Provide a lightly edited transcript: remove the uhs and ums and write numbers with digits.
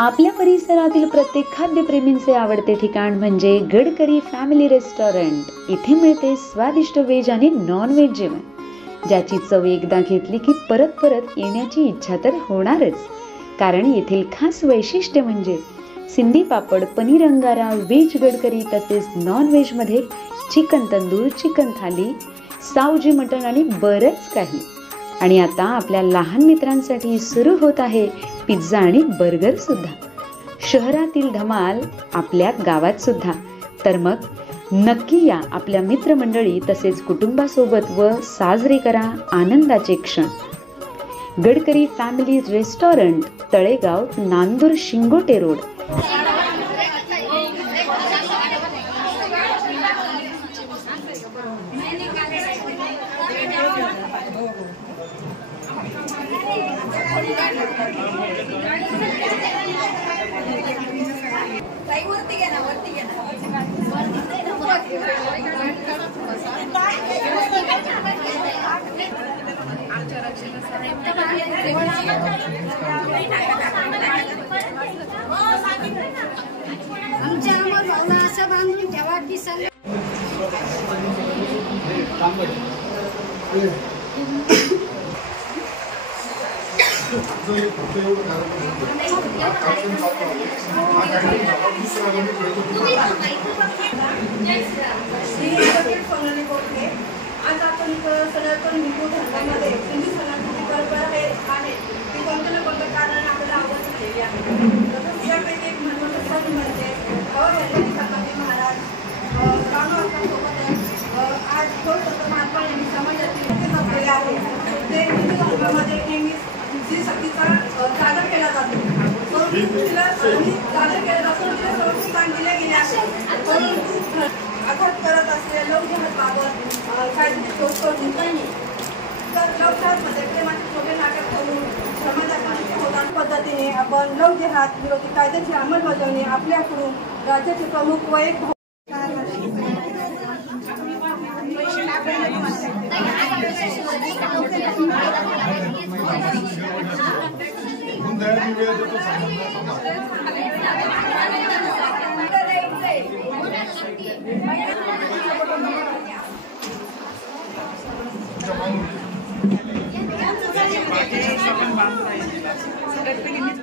आपल्या परिसरातील प्रत्येक खाद्यप्रेमींचे आवडते ठिकाण म्हणजे गडकरी फॅमिली रेस्टॉरंट। इथे मिळते स्वादिष्ट व्हेज आणि नॉन व्हेज जेवण, ज्याची चव एकदा घेतली की परत परत येण्याची इच्छा तर होणारच। कारण येथील खास वैशिष्ट्य म्हणजे सिंधी पापड, पनीर अंगारा, व्हेज गडकरी तसेच नॉन व्हेज मध्ये चिकन तंदूर, चिकन थाली, सावजी मटण आणि बरंच काही। आणि आता आपल्या लहान मित्रांसाठी सुरू होत आहे पिझ्झा आणि बर्गर सुद्धा। शहरातील धमाल आपल्या गावात सुद्धा। तर मग नक्की या आपल्या मित्रमंडळी तसेच कुटुंबासोबत व साजरे करा आनंदाचे क्षण। Gadkari family restaurant, Talegaon, Nandur, Shingote road. आज आपण सनातन हिंदू धर्मामध्ये सिंधी सणांची परंपरा आहे ती कोणत्या ना कोणत्या कारणाने आपल्याला आवडत झालेली आहे। तसंच यापैकी एक महत्त्वाचा सण म्हणजे हरिहर संभाजी महाराज आज थोर महात्मा यांनी समाजातील जपलेले आहे। ते हिंदू धर्मामध्ये नेहमी स्त्री शक्तीचा सादर केला जातो, परंतु तिला सादर केला जातो, तिला सर्वोच्च स्थान दिले गेले आहे। परंतु आघात करत असलेल्या लवजिहादबाबत कायद्याची तोडफोड नाही, तर लवजिहादमध्ये प्रेमाचे छोटे नाटक करून समाजात होताना पद्धतीने आपण लवजिहाद विरोधी कायद्याची अंमलबजावणी आपल्याकडून राज्याचे प्रमुख व एक